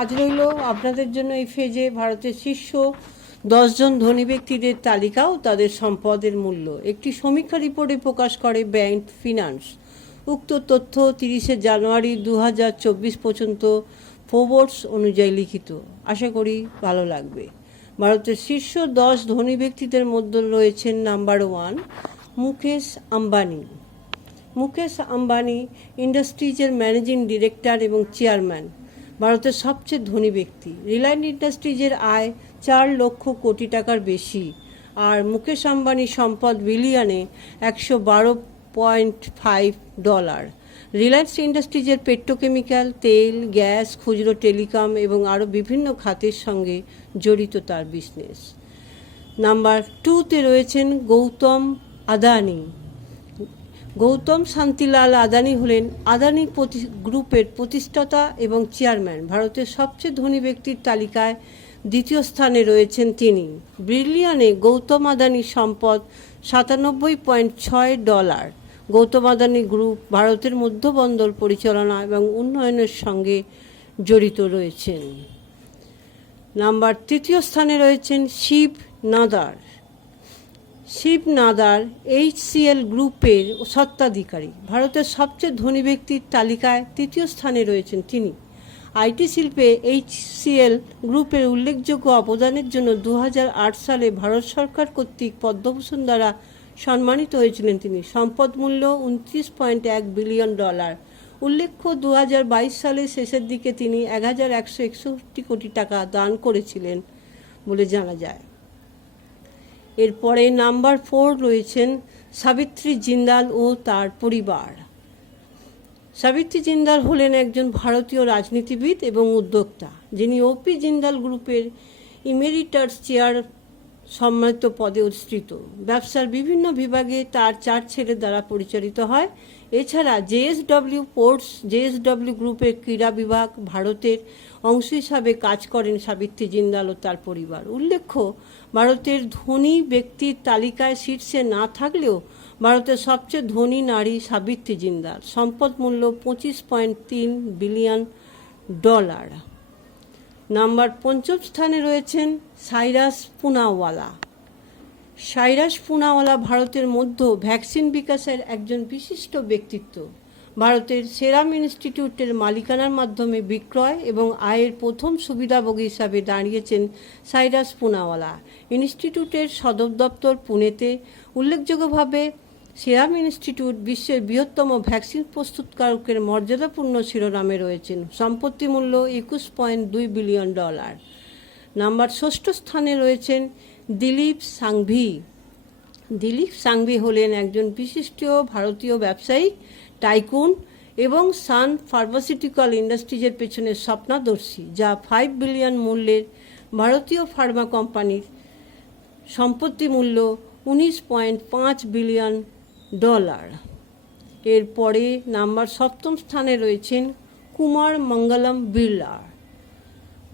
আজ রইল আপনাদের জন্য এই ফেজে ভারতের শীর্ষ দশজন ধনী ব্যক্তিদের তালিকা ও তাদের সম্পদের মূল্য। একটি সমীক্ষা রিপোর্টে প্রকাশ করে ব্যাংক ফিনান্স। উক্ত তথ্য তিরিশে জানুয়ারি দু হাজার চব্বিশ পর্যন্ত ফোর্বস অনুযায়ী লিখিত। আশা করি ভালো লাগবে। ভারতের শীর্ষ দশ ধনী ব্যক্তিদের মধ্যে রয়েছেন নাম্বার ওয়ান মুকেশ আম্বানি। মুকেশ আম্বানি ইন্ডাস্ট্রিজের ম্যানেজিং ডিরেক্টর এবং চেয়ারম্যান। ভারতের সবচেয়ে ধনী ব্যক্তি। রিলায়েন্স ইন্ডাস্ট্রিজের আয় চার লক্ষ কোটি টাকার বেশি। আর মুকেশ আম্বানি সম্পদ বিলিয়নে একশো বারো পয়েন্ট ফাইভ ডলার। রিলায়েন্স ইন্ডাস্ট্রিজের পেট্রোকেমিক্যাল, তেল, গ্যাস, খুচরো, টেলিকম এবং আরও বিভিন্ন খাতের সঙ্গে জড়িত তার বিজনেস নাম্বার টুতে রয়েছেন গৌতম আদানি। গৌতম শান্তিলাল আদানি হলেন আদানি গ্রুপের প্রতিষ্ঠাতা এবং চেয়ারম্যান। ভারতের সবচেয়ে ধনী ব্যক্তির তালিকায় দ্বিতীয় স্থানে রয়েছেন তিনি। ব্রিলিয়ানে গৌতম আদানি সম্পদ সাতানব্বই পয়েন্ট ছয় ডলার। গৌতম আদানি গ্রুপ ভারতের মধ্যবন্দর পরিচালনা এবং উন্নয়নের সঙ্গে জড়িত রয়েছেন। নাম্বার তৃতীয় স্থানে রয়েছেন শিব নাদার। শিব নাদার এইচসিএল গ্রুপের সত্ত্বাধিকারী ভারতের সবচেয়ে ধনী ব্যক্তির তালিকায় তৃতীয় স্থানে রয়েছেন তিনি। আইটি শিল্পে এইচসিএল গ্রুপের উল্লেখযোগ্য অবদানের জন্য দু হাজার আট সালে ভারত সরকার কর্তৃক পদ্মভূষণ দ্বারা সম্মানিত হয়েছিলেন তিনি। সম্পদ মূল্য উনত্রিশ পয়েন্ট এক বিলিয়ন ডলার। উল্লেখ্য দু হাজার বাইশ সালের শেষের দিকে তিনি এক হাজার একশো একষট্টি কোটি টাকা দান করেছিলেন বলে জানা যায়। এরপরে নাম্বার ফোর রয়েছেন সাবিত্রী জিন্দাল ও তার পরিবার। সাবিত্রী জিন্দাল হলেন একজন ভারতীয় রাজনীতিবিদ এবং উদ্যোক্তা। যিনি ওপি জিন্দাল গ্রুপের ইমেরিটার্স চেয়ার সম্মানিত পদে অধিষ্ঠিত। ব্যবসার বিভিন্ন বিভাগে তার চার ছেলে দ্বারা পরিচালিত হয়। এছাড়া জেএসডব্লিউ পোর্টস জেএসডব্লিউ গ্রুপের ক্রীড়া বিভাগ ভারতের অংশ হিসাবে কাজ করেন সাবিত্রী জিন্দাল ও তার পরিবার। উল্লেখ্য, ভারতের ধনী ব্যক্তির তালিকায় শীর্ষে না থাকলেও ভারতের সবচেয়ে ধনী নারী সাবিত্রী জিন্দাল। সম্পদ মূল্য পঁচিশ পয়েন্ট তিন বিলিয়ন ডলার। নাম্বার পঞ্চম স্থানে রয়েছেন সাইরাস পুনাওয়ালা। সাইরাস পুনাওয়ালা ভারতের মধ্য ভ্যাকসিন বিকাশের একজন বিশিষ্ট ব্যক্তিত্ব। ভারতের সেরাম ইনস্টিটিউটের মালিকানার মাধ্যমে বিক্রয় এবং আয়ের প্রথম সুবিধাভোগী হিসাবে দাঁড়িয়েছেন সাইরাস পুনাওয়ালা। ইনস্টিটিউটের সদর দপ্তর পুনেতে উল্লেখযোগ্যভাবে সেরাম ইনস্টিটিউট বিশ্বের বৃহত্তম ভ্যাকসিন প্রস্তুতকারকের মর্যাদাপূর্ণ শিরোনামে রয়েছেন। সম্পত্তি মূল্য একুশ পয়েন্ট দুই বিলিয়ন ডলার। নাম্বার ষষ্ঠ স্থানে রয়েছেন দিলীপ সাংভি। দিলীপ সাংভি হলেন একজন বিশিষ্ট ভারতীয় ব্যবসায়ী, টাইকুন এবং সান ফার্মাসিউটিক্যাল ইন্ডাস্ট্রিজের পেছনে স্বপ্নাদর্শী, যা ফাইভ বিলিয়ন মূল্যের ভারতীয় ফার্মা কোম্পানির সম্পত্তি মূল্য উনিশ পয়েন্ট পাঁচ বিলিয়ন ডলার। এরপরে নাম্বার সপ্তম স্থানে রয়েছেন কুমার মঙ্গলম বিড়লা।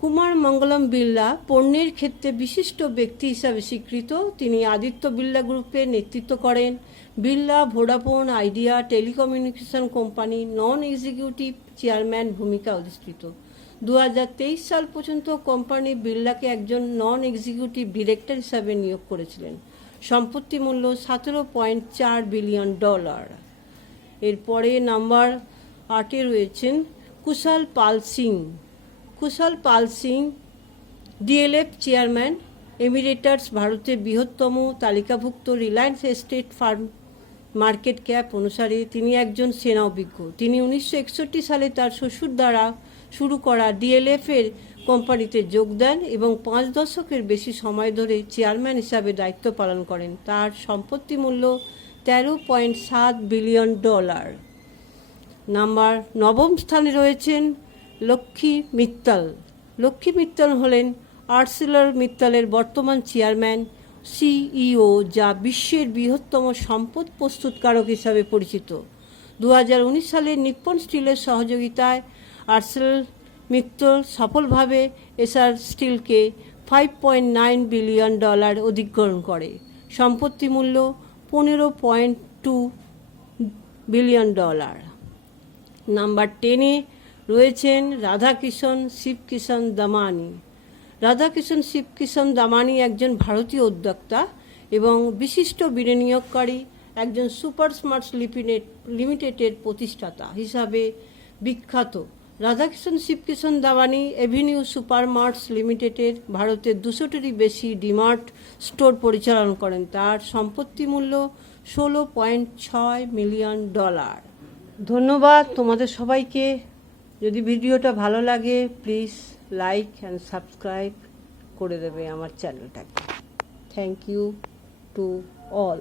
কুমার মঙ্গলম বিড়লা পণ্যের ক্ষেত্রে বিশিষ্ট ব্যক্তি হিসাবে স্বীকৃত। তিনি আদিত্য বিড়লা গ্রুপের নেতৃত্ব করেন। Birla, Vodafone, Idea, telecommunication company non executive chairman ভূমিকা অধিষ্ঠিত। দু হাজার তেইশ সাল পর্যন্ত কোম্পানি বিড়লাকে একজন নন এক্সিকিউটিভ ডিরেক্টর হিসাবে নিয়োগ করেছিলেন। সম্পত্তি মূল্য সতেরো পয়েন্ট চার বিলিয়ন ডলার এরপরে নাম্বার আটে রয়েছেন Kushal Pal Singh. Kushal Pal Singh DLF chairman emeritus ভারতের বৃহত্তম তালিকাভুক্ত রিলায়েন্স এস্টেট ফার্ম মার্কেট ক্যাপ অনুসারে তিনি একজন সেনা অভিজ্ঞ। তিনি উনিশশো একষট্টি সালে তার শ্বশুর দ্বারা শুরু করা ডিএলএফ এর কোম্পানিতে যোগ দেন এবং পাঁচ দশকের বেশি সময় ধরে চেয়ারম্যান হিসাবে দায়িত্ব পালন করেন। তার সম্পত্তি মূল্য তেরো পয়েন্ট সাত বিলিয়ন ডলার। নাম্বার নবম স্থানে রয়েছেন লক্ষ্মী মিত্তাল। লক্ষ্মী মিত্তাল হলেন আর্সেলার মিত্তালের বর্তমান চেয়ারম্যান সিইও যা বিশ্বের বৃহত্তম সম্পদ প্রস্তুতকারক হিসাবে পরিচিত। দু হাজার উনিশ সালে নিপ্পন স্টিলের সহযোগিতায় আর্সেল মিত্তল সফলভাবে Essar স্টিলকে five point nine billion dollar অধিগ্রহণ করে। সম্পত্তি মূল্য পনেরো point two billion dollar number টেনে রয়েছেন রাধাকিষণ শিবকিষণ দামানি। রাধাকিষণ শিবকিষণ দামানি একজন ভারতীয় উদ্যোক্তা এবং বিশিষ্ট বিনিয়োগকারী, একজন সুপার স্মার্টস লিমিটেডের প্রতিষ্ঠাতা হিসাবে বিখ্যাত। Radhakishan Shivkishan Damani Avenue super marts লিমিটেডের ভারতের দুশোটিরই বেশি ডিমার্ট স্টোর পরিচালনা করেন। তার সম্পত্তি মূল্য ষোলো পয়েন্ট ছয় মিলিয়ন ডলার। ধন্যবাদ তোমাদের সবাইকে। যদি ভিডিওটা ভালো লাগে, প্লিজ লাইক অ্যান্ড সাবস্ক্রাইব করে দেবে আমার চ্যানেলটাকে। Thank you to all